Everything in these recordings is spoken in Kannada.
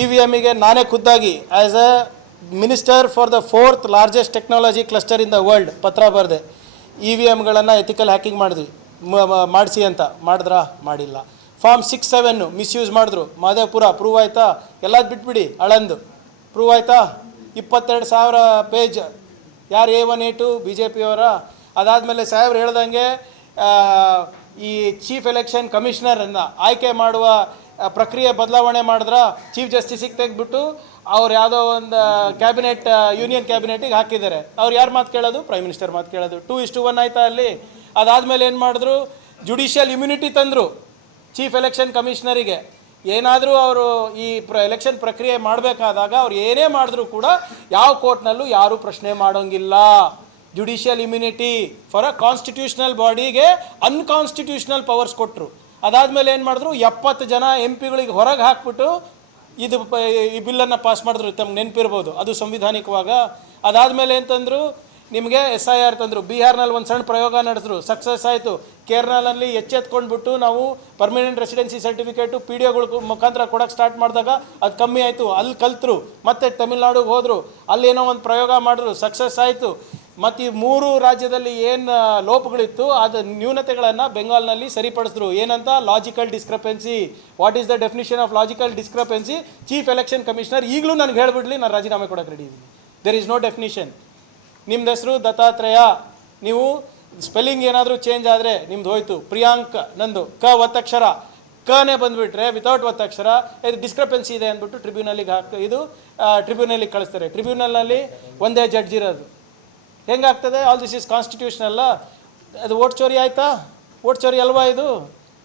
EVMಗೆ ನಾನೇ ಖುದ್ದಾಗಿ as a minister for the 4th largest technology cluster in the world ಪತ್ರ ಬರೆದೆ. EVMಗಳನ್ನು ಎಥಿಕಲ್ ಹ್ಯಾಕಿಂಗ್ ಮಾಡಿದ್ವಿ, ಮಾಡಿಸಿ ಅಂತ. ಮಾಡಿದ್ರಾ? ಮಾಡಿಲ್ಲ. ಫಾರ್ಮ್ 6-7 ಮಿಸ್ಯೂಸ್ ಮಾಡಿದ್ರು. ಮಾದೇವಪುರ ಪ್ರೂವ್ ಆಯಿತಾ? ಎಲ್ಲದು ಬಿಟ್ಬಿಡಿ, ಅಳಂದು ಪ್ರೂವ್ ಆಯಿತಾ? 22,000 ಪೇಜ್. ಯಾರು A1A2 BJP ಅವರ? ಅದಾದಮೇಲೆ ಸಾಹೇಬ್ರು ಹೇಳ್ದಂಗೆ ಈ ಚೀಫ್ ಎಲೆಕ್ಷನ್ ಕಮಿಷನರನ್ನು ಆಯ್ಕೆ ಮಾಡುವ ಪ್ರಕ್ರಿಯೆ ಬದಲಾವಣೆ ಮಾಡಿದ್ರ. ಚೀಫ್ ಜಸ್ಟಿಸಿಗೆ ತೆಗೆದ್ಬಿಟ್ಟು ಅವ್ರು ಯಾವುದೋ ಒಂದು ಕ್ಯಾಬಿನೆಟ್, ಯೂನಿಯನ್ ಕ್ಯಾಬಿನೆಟಿಗೆ ಹಾಕಿದ್ದಾರೆ. ಅವ್ರು ಯಾರು ಮಾತು ಕೇಳೋದು? ಪ್ರೈಮ್ ಮಿನಿಸ್ಟರ್ ಮಾತು ಕೇಳೋದು. 2:1 ಆಯಿತಾ ಅಲ್ಲಿ? ಅದಾದಮೇಲೆ ಏನು ಮಾಡಿದ್ರು? ಜುಡಿಷಿಯಲ್ ಇಮ್ಯುನಿಟಿ ತಂದರು ಚೀಫ್ ಎಲೆಕ್ಷನ್ ಕಮಿಷನರಿಗೆ. ಏನಾದರೂ ಅವರು ಈ ಎಲೆಕ್ಷನ್ ಪ್ರಕ್ರಿಯೆ ಮಾಡಬೇಕಾದಾಗ ಅವ್ರು ಏನೇ ಮಾಡಿದ್ರು ಕೂಡ ಯಾವ ಕೋರ್ಟ್ನಲ್ಲೂ ಯಾರೂ ಪ್ರಶ್ನೆ ಮಾಡೋಂಗಿಲ್ಲ. Judicial immunity for a constitutional ಬಾಡಿಗೆ ಅನ್ಕಾನ್ಸ್ಟಿಟ್ಯೂಷನಲ್ ಪವರ್ಸ್ ಕೊಟ್ಟರು. ಅದಾದಮೇಲೆ ಏನು ಮಾಡಿದ್ರು? 70 ಜನ MP ಗಳಿಗೆ ಹೊರಗೆ ಹಾಕ್ಬಿಟ್ಟು ಈ ಬಿಲ್ಲನ್ನು ಪಾಸ್ ಮಾಡಿದ್ರು. ತಮ್ಗೆ ನೆನಪಿರ್ಬೋದು, ಅದು ಸಂವಿಧಾನಿಕವಾಗ. ಅದಾದಮೇಲೆ ಅಂತಂದರು, ನಿಮಗೆ SIR ತಂದರು. ಬಿಹಾರ್ನಲ್ಲಿ ಒಂದು ಸಣ್ಣ ಪ್ರಯೋಗ ನಡೆಸಿದ್ರು, ಸಕ್ಸಸ್ ಆಯಿತು. ಕೇರಳನಲ್ಲಿ ಎಚ್ಚೆತ್ಕೊಂಡ್ಬಿಟ್ಟು ನಾವು ಪರ್ಮನೆಂಟ್ ರೆಸಿಡೆನ್ಸಿ ಸರ್ಟಿಫಿಕೇಟು PDOಗಳ ಮುಖಾಂತರ ಕೊಡೋಕ್ಕೆ ಸ್ಟಾರ್ಟ್ ಮಾಡಿದಾಗ ಅದು ಕಮ್ಮಿ ಆಯಿತು. ಅಲ್ಲಿ ಕಲ್ತರು. ಮತ್ತು ತಮಿಳ್ನಾಡಿಗೆ ಹೋದರು, ಅಲ್ಲೇನೋ ಒಂದು ಪ್ರಯೋಗ ಮಾಡಿದ್ರು, ಸಕ್ಸಸ್ ಆಯಿತು. ಮತ್ತು ಈ 3 ರಾಜ್ಯದಲ್ಲಿ ಏನು ಲೋಪಗಳಿತ್ತು ಅದು ನ್ಯೂನತೆಗಳನ್ನು ಬೆಂಗಾಲ್ನಲ್ಲಿ ಸರಿಪಡಿಸಿದ್ರು. ಏನಂತ? Logical discrepancy. What is the definition of logical discrepancy? Chief election commissioner ಈಗಲೂ ನನಗೆ ಹೇಳಿಬಿಡ್ಲಿ, ನಾನು ರಾಜೀನಾಮೆ ಕೊಡೋಕ್ಕೆ ರೆಡಿ ಇದ್ದೀನಿ. There is no definition. ನಿಮ್ಮದು ಹೆಸರು ದತ್ತಾತ್ರೇಯ, ನೀವು ಸ್ಪೆಲ್ಲಿಂಗ್ ಏನಾದರೂ ಚೇಂಜ್ ಆದರೆ ನಿಮ್ದು ಹೋಯ್ತು. ಪ್ರಿಯಾಂಕ್ ನಂದು ಒತ್ತಕ್ಷರ ಕನೇ ಬಂದುಬಿಟ್ರೆ ವಿತೌಟ್ ಒತ್ತಕ್ಷರ ಇದು ಡಿಸ್ಕ್ರಪೆನ್ಸಿ ಇದೆ ಅಂದ್ಬಿಟ್ಟು ಟ್ರಿಬ್ಯುನಲಿಗೆ ಟ್ರಿಬ್ಯುನಲಿಗೆ ಕಳಿಸ್ತಾರೆ. ಟ್ರಿಬ್ಯುನಲ್ನಲ್ಲಿ ಒಂದೇ ಜಡ್ಜ್ ಇರೋದು. ಹೆಂಗಾಗ್ತದೆ? ಆಲ್ ದಿಸ್ ಈಸ್ ಕಾನ್ಸ್ಟಿಟ್ಯೂಷನಲ್ಲ. ಅದು ಓಟ್ ಚೋರಿ ಆಯಿತಾ? ಓಟ್ ಚೋರಿ ಅಲ್ವಾ ಇದು?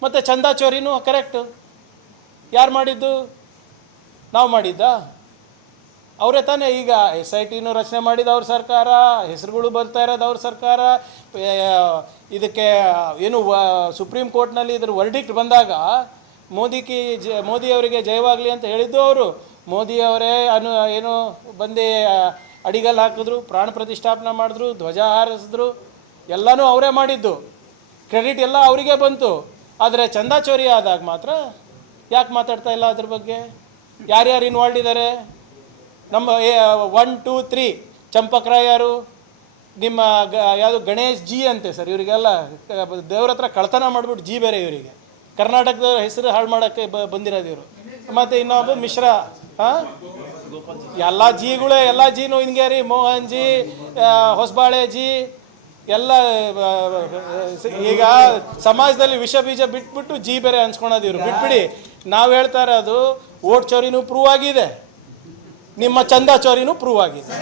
ಮತ್ತು ಚಂದಾ ಚೋರಿನೂ ಕರೆಕ್ಟು. ಯಾರು ಮಾಡಿದ್ದು? ನಾವು ಮಾಡಿದ್ದಾ? ಅವರೇ ತಾನೇ. ಈಗ SITನೂ ರಚನೆ ಮಾಡಿದ ಅವ್ರ ಸರ್ಕಾರ, ಹೆಸರುಗಳು ಬರ್ತಾ ಇರೋದು ಅವ್ರ ಸರ್ಕಾರ. ಇದಕ್ಕೆ ಏನು ಸುಪ್ರೀಂ ಕೋರ್ಟ್ನಲ್ಲಿ ಇದ್ರ ವರ್ಡಿಕ್ಟ್ ಬಂದಾಗ ಮೋದಿಯವರಿಗೆ ಜಯವಾಗಲಿ ಅಂತ ಹೇಳಿದ್ದು ಅವರು. ಮೋದಿಯವರೇ ಏನು ಬಂದು ಅಡಿಗಲ್ಲಿ ಹಾಕಿದ್ರು, ಪ್ರಾಣ ಪ್ರತಿಷ್ಠಾಪನೆ ಮಾಡಿದ್ರು, ಧ್ವಜ ಹಾರಿಸಿದ್ರು, ಎಲ್ಲನೂ ಅವರೇ ಮಾಡಿದ್ದು. ಕ್ರೆಡಿಟ್ ಎಲ್ಲ ಅವರಿಗೆ ಬಂತು. ಆದರೆ ಚಂದಾ ಚೋರಿ ಆದಾಗ ಮಾತ್ರ ಯಾಕೆ ಮಾತಾಡ್ತಾ ಇಲ್ಲ ಅದ್ರ ಬಗ್ಗೆ? ಯಾರ್ಯಾರು ಇನ್ವಾಲ್ವ್ ಇದ್ದಾರೆ? ನಮ್ಮ 1, 2, 3 ಚಂಪಕ್ರಾಯ್ ಯಾರು? ನಿಮ್ಮ ಯಾವುದು ಗಣೇಶ್ ಜಿ ಅಂತೆ ಸರ್. ಇವರಿಗೆಲ್ಲ ದೇವ್ರ ಹತ್ರ ಕಳ್ತನ ಮಾಡಿಬಿಟ್ಟು ಜಿ ಬೇರೆ ಇವರಿಗೆ. ಕರ್ನಾಟಕದ ಹೆಸರು ಹಾಳು ಮಾಡೋಕ್ಕೆ ಬಂದಿರೋದು ಇವರು. ಮತ್ತು ಇನ್ನೊಬ್ಬ ಮಿಶ್ರಾ. ಹಾಂ, ಎಲ್ಲ ಜಿಗಳೇ, ಎಲ್ಲ ಜಿನೂ ಹಿಂಗೆ ರೀ. ಮೋಹನ್ ಜಿ, ಹೊಸಬಾಳೆ ಜಿ ಎಲ್ಲ ಈಗ ಸಮಾಜದಲ್ಲಿ ವಿಷ ಬೀಜ ಬಿಟ್ಬಿಟ್ಟು ಜಿ ಬೇರೆ ಅನ್ಸ್ಕೊಳೋದು ಇವರು. ಬಿಟ್ಬಿಡಿ. ನಾವು ಹೇಳ್ತಾ ಇರೋದು ಓಟ್ ಚೋರಿನೂ ಪ್ರೂವ್ ಆಗಿದೆ, ನಿಮ್ಮ ಚಂದಾ ಚೋರಿನೂ ಪ್ರೂವ್ ಆಗಿದೆ.